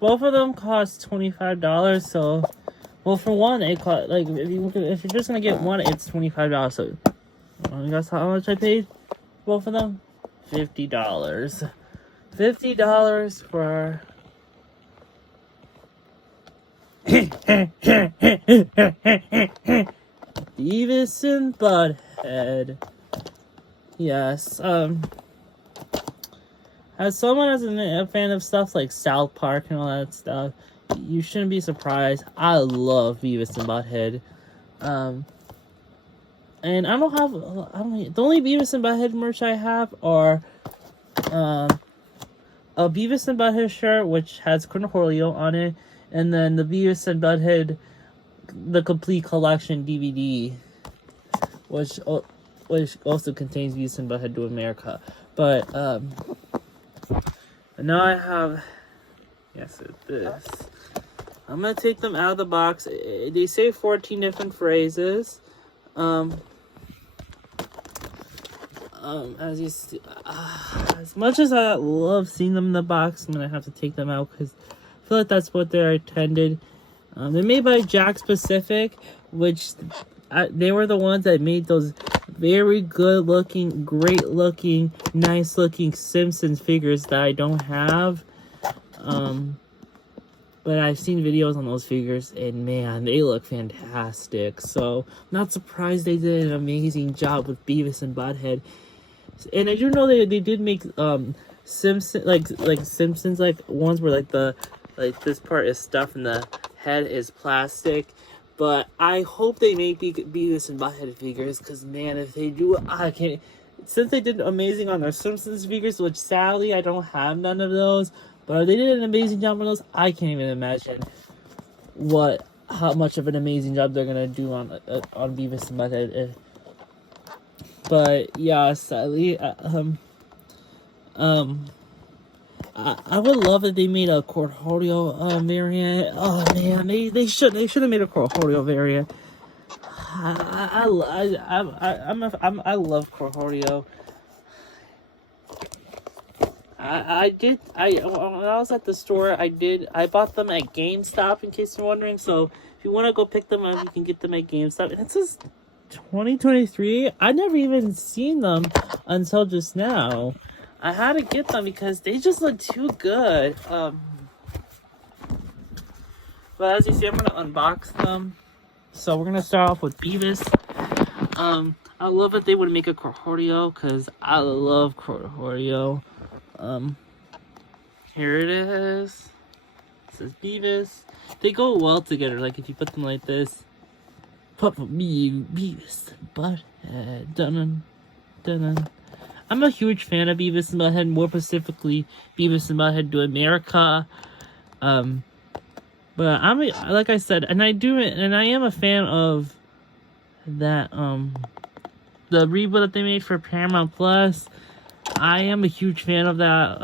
Both of them cost $25. So, well, for one, it cost like if you're just gonna get one, it's $25. So, you guys how much I paid? Both of them, $50. $50 for. Beavis and Butt-Head. Yes. As someone as a fan of stuff like South Park and all that stuff, you shouldn't be surprised. I love Beavis and Butt-Head. And the only Beavis and Butt-Head merch I have are a Beavis and Butt-Head shirt, which has Cornholio on it, and then the Beavis and Butt-Head, the complete collection DVD, which also contains Beavis and Butt-Head to America. But now I have, yes, this. I'm gonna take them out of the box. They say 14 different phrases. As you see, as much as I love seeing them in the box, I'm gonna have to take them out because I feel like that's what they're intended. They're made by Jack Pacific, which they were the ones that made those very good looking, great looking, nice looking Simpsons figures that I don't have. But I've seen videos on those figures and man, they look fantastic. So I'm not surprised they did an amazing job with Beavis and Butt-Head. And I do know they did make Simpsons ones where this part is stuff and the head is plastic. But I hope they make Beavis and Butt-Head figures, because man, if they do, I can't. Since they did amazing on their Simpsons figures, which sadly I don't have none of those, but they did an amazing job on those. I can't even imagine how much of an amazing job they're gonna do on Beavis and Butt-Head. But yeah, sadly, I would love if they made a Cornholio variant. Oh man, they should have made a Cornholio variant. I love Cornholio. When I was at the store, I bought them at GameStop, in case you're wondering. So if you want to go pick them up, you can get them at GameStop. And it says 2023. I never even seen them until just now. I had to get them because they just look too good. But as you see, I'm gonna unbox them. So we're gonna start off with Beavis. I love that they would make a Cornholio because I love Cornholio. Here it is. It says Beavis. They go well together. Like if you put them like this. Papa me, Beavis and Butt-Head. Dun dun. I'm a huge fan of Beavis and Butt-Head, more specifically Beavis and Butt-Head to America. But like I said, and I am a fan of that the reboot that they made for Paramount Plus. I am a huge fan of that.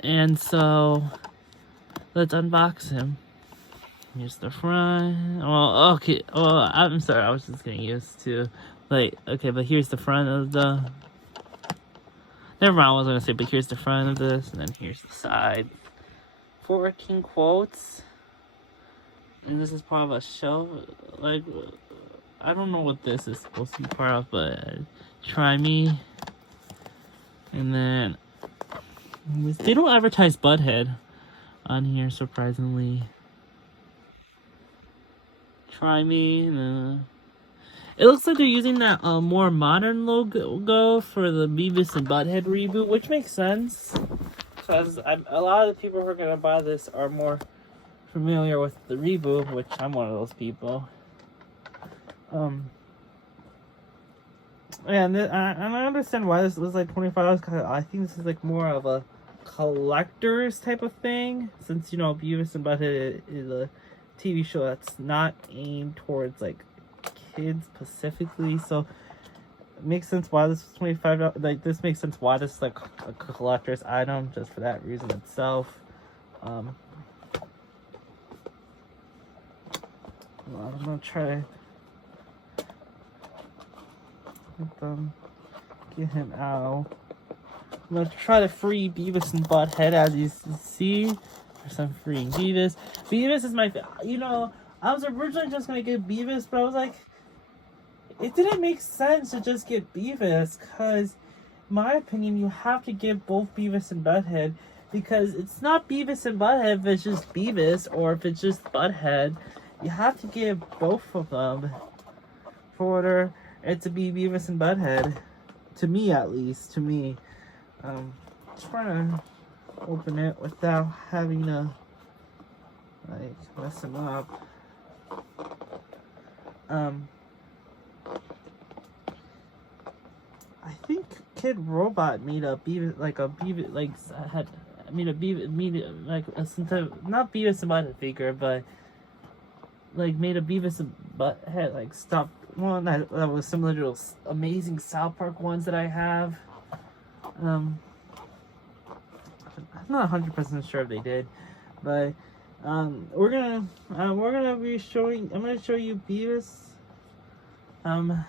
And so let's unbox him. Here's the front. Well, okay. Well, I'm sorry. I was just getting used to, okay, but here's the front of the. Never mind. I was gonna say, but here's the front of this, and then here's the side. 14 quotes, and this is part of a show. I don't know what this is supposed to be part of, but try me. And then they don't advertise Butt-Head on here, surprisingly. Try me. It looks like they're using that more modern logo for the Beavis and Butt-Head reboot, which makes sense. Because a lot of the people who are gonna buy this are more familiar with the reboot, which I'm one of those people. And I understand why this was like $25, because I think this is like more of a collector's type of thing, since Beavis and Butt-Head is a TV show that's not aimed towards like kids specifically, so it makes sense why this is $25. This makes sense why this is like a collector's item, just for that reason itself. I'm gonna try to get him out I'm gonna try to free Beavis and Butt-Head, as you see. There's some freeing Beavis. Beavis is my, you know, I was originally just gonna get Beavis, but I was like, it didn't make sense to just get Beavis, because, in my opinion, you have to get both Beavis and Butt-Head, because it's not Beavis and Butt-Head if it's just Beavis, or if it's just Butt-Head. You have to get both of them for it to be Beavis and Butt-Head. To me, at least. To me. Trying to open it without having to, like, mess them up. I think Kid Robot made a Beavis, like a Beavis, like had made a Beavis, like a, not Beavis and Butt-Head figure, but like made a Beavis and Butt-Head like stuffed one that was similar to those amazing South Park ones that I have. I'm not 100% sure if they did, but we're gonna be showing. I'm gonna show you Beavis. Oh,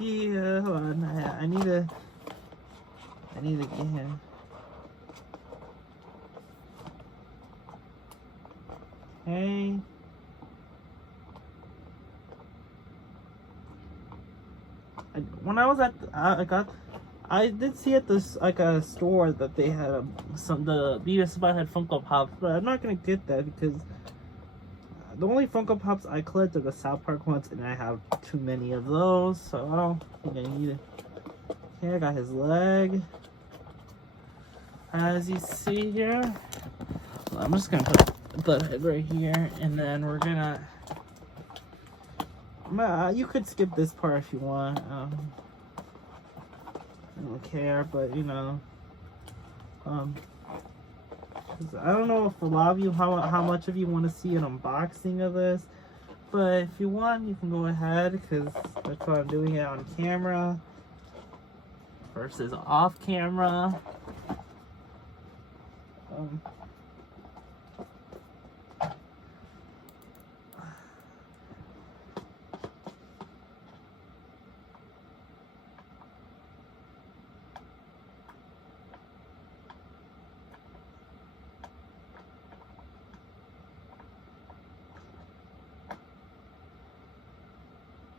yeah, hold on. I need to get him. Hey. When I was at, I did see at this, like, a store that they had the Beavis and Butt-Head Funko Pops, but I'm not gonna get that because the only Funko Pops I collect are the South Park ones, and I have too many of those, so I don't think I need it. Okay, I got his leg, as you see here. Well, I'm just gonna put Butt-Head right here, and then we're gonna. You could skip this part if you want. I don't care, but you know, 'cause I don't know if a lot of you, how much of you want to see an unboxing of this, but if you want, you can go ahead, because that's why I'm doing it on camera versus off camera.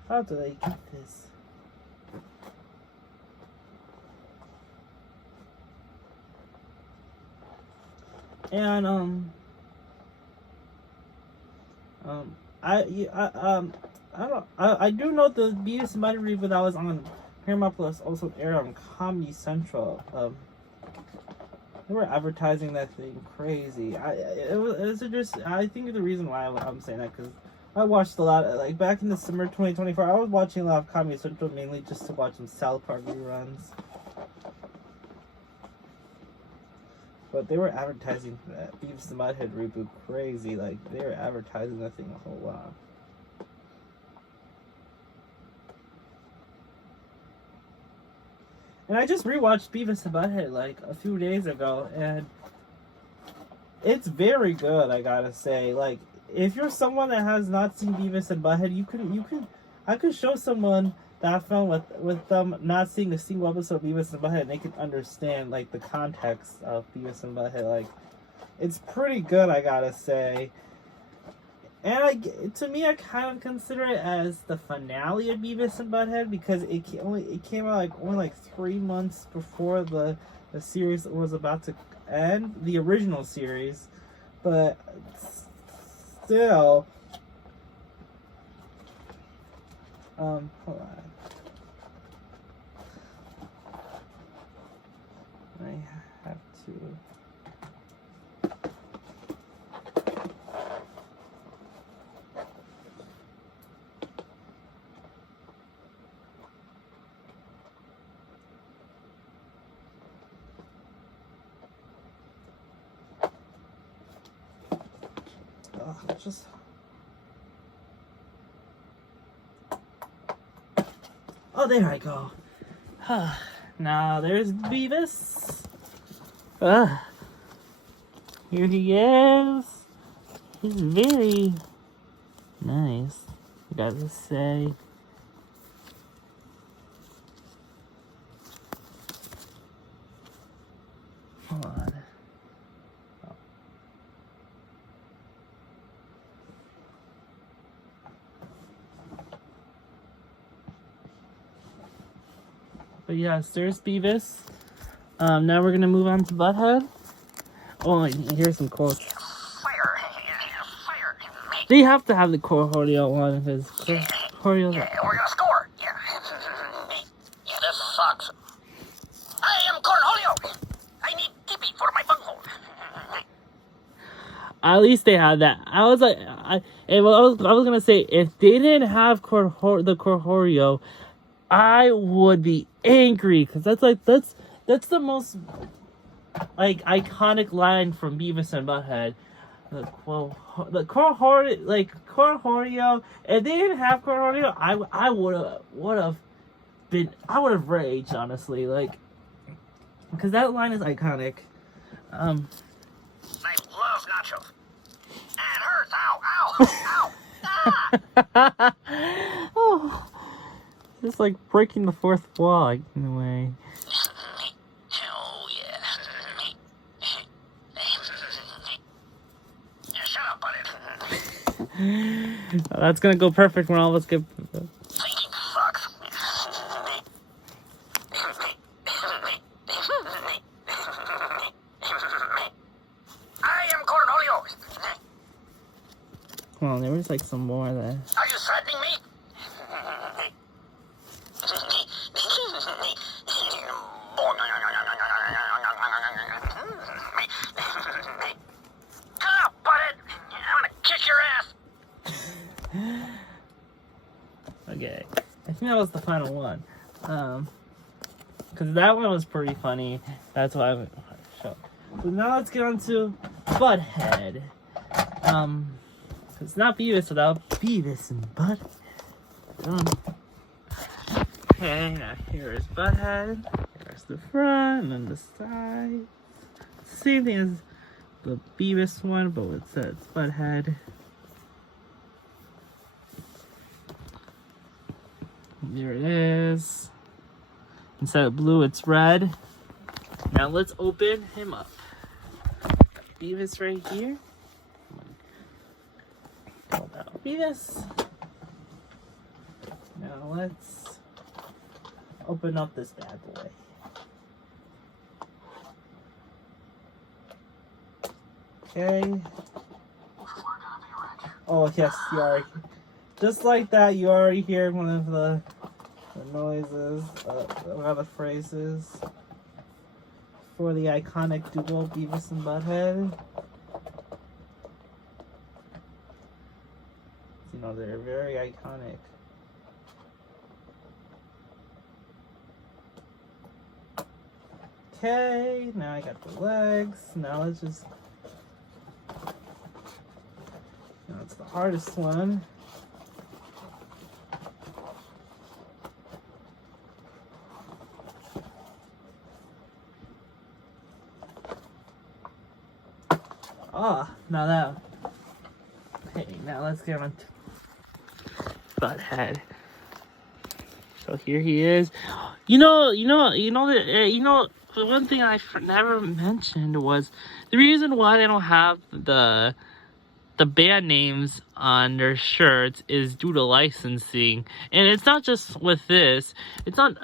How do I get this? And I do know the Beavis and Butt-Head review that was on Paramount Plus also aired on Comedy Central. They were advertising that thing crazy. It was just, I think the reason why I'm saying that, because I watched a lot of, like, back in the summer 2024, I was watching a lot of Comedy Central mainly just to watch some South Park reruns. But they were advertising that Beavis and Butt-Head reboot crazy. Like, they were advertising that thing a whole lot. And I just rewatched Beavis and Butt-Head like a few days ago, and it's very good, I gotta say. Like, if you're someone that has not seen Beavis and Butt-Head, I could show someone that film with them not seeing a single episode of Beavis and Butt-Head, and they can understand, like, the context of Beavis and Butt-Head. Like, it's pretty good, I gotta say. And to me, I kind of consider it as the finale of Beavis and Butt-Head, because it came out only like 3 months before the series was about to end, the original series. But still, hold on. I have to. Just oh, there I go. Now there's Beavis. Here he is. He's very nice, I gotta say. Hold on. But yes, there's Beavis. Now we're gonna move on to Butthead. Oh, and here's some quotes. Fire! Fire! They have to have the Cornholio one because Cornholio. Yeah, we're gonna score! Yeah, this sucks. I am Cornholio! I need Dippy for my bunghole. At least they had that. I was gonna say if they didn't have the Cornholio, I would be angry because that's the most like iconic line from Beavis and Butt-Head. The Cornholio. If they didn't have Cornholio, I would have raged, honestly, like because that line is iconic. I love nachos. And hurts. Ow! Ah! Oh, it's like breaking the fourth wall, like, in a way. Oh yeah. Shut up, Butt-Head. That's gonna go perfect when all of us get. Thinking sucks. I am Cornholio. Well, there was like some more there. Are you threatening me? Come on, Butt-Head. I'm gonna kick your ass. Okay, I think that was the final one. Because that one was pretty funny. That's why I went. So now let's get on to Butthead. It's not Beavis without Beavis and Butt-Head. Okay, now here's Butthead. Here's the front and the side. Same thing as the Beavis one, but it says Butthead. There it is. Instead of blue, it's red. Now let's open him up. Beavis right here. Pull out Beavis. Now let's open up this bad boy. Okay. Oh yes, you are. Just like that, you already hear one of the noises, one of the phrases for the iconic duo Beavis and Butt-Head. You know, they're very iconic. Okay, now I got the legs. Now let's just... Now it's the hardest one. Now that. Okay, now let's get on to Butthead. So here he is. The one thing I never mentioned was the reason why they don't have the band names on their shirts is due to licensing, and it's not just with this. It's on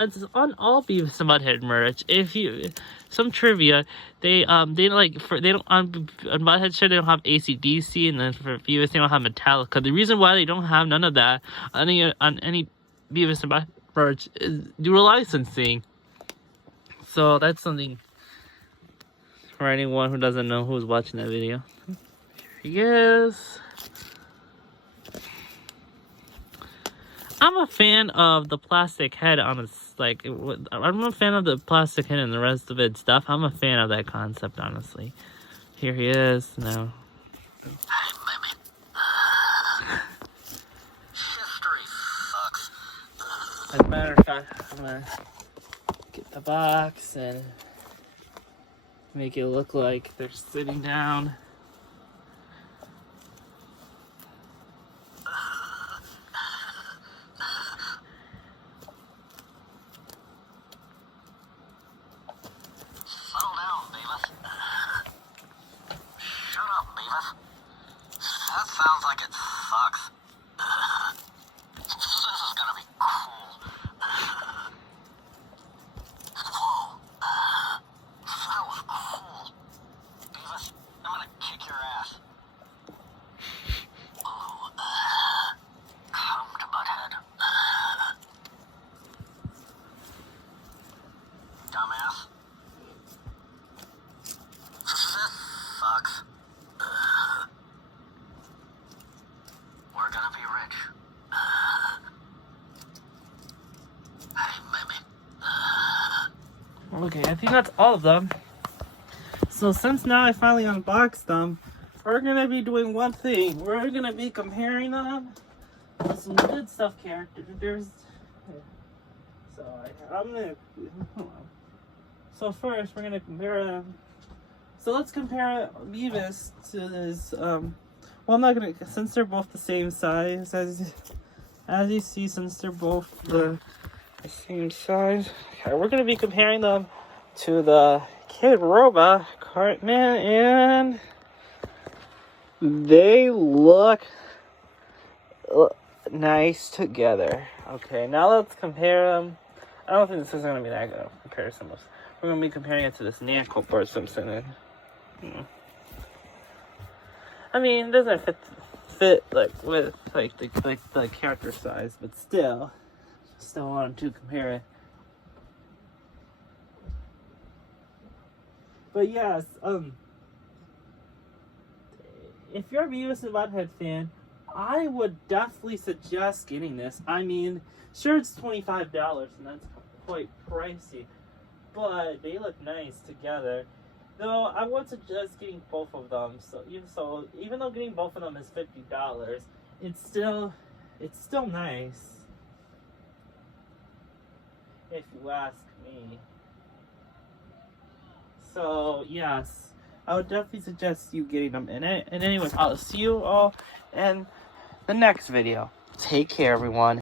all Beavis and Butt-Head merch. If you some trivia, they don't on Butt-Head shirt they don't have AC/DC, and then for Beavis they don't have Metallica. The reason why they don't have none of that on any Beavis and Butt merch is due to licensing. So that's something for anyone who doesn't know who's watching that video. Here he is. I'm a fan of the plastic head on his, I'm a fan of the plastic head and the rest of its stuff. I'm a fan of that concept, honestly. Here he is now. History sucks. As a matter of fact, I'm gonna get the box and make it look like they're sitting down. Settle down, Beavis. sounds like it sucks. This is gonna be cool. Whoa. That was cool. Beavis, I'm gonna kick your ass. Oh, come to Butthead. Dumbass. This sucks. We're gonna be rich. Hey, baby. Okay, I think that's all of them. So since now I finally unboxed them, we're gonna be doing one thing. We're gonna be comparing them to some good stuff characters. So I'm gonna. Hold on. So first we're gonna compare them. So let's compare Beavis to this. Well, I'm not gonna, since they're both the same size as you see, since they're both the same size. Okay, we're gonna be comparing them to the Kid Robot Cartman, and they look nice together. Okay, now let's compare them. I don't think this is gonna be that good of a comparison. We're gonna be comparing it to this Nanko Bart Simpson. And, I mean, it doesn't fit like with like the character size, but still wanted to compare it. But yes, if you're a Beavis and Butt-Head fan, I would definitely suggest getting this. I mean, sure, it's $25, and that's quite pricey, but they look nice together. Though I would suggest getting both of them. So even though getting both of them is $50, it's still nice, if you ask me. So yes, I would definitely suggest you getting them in it. And anyways, I'll see you all in the next video. Take care, everyone.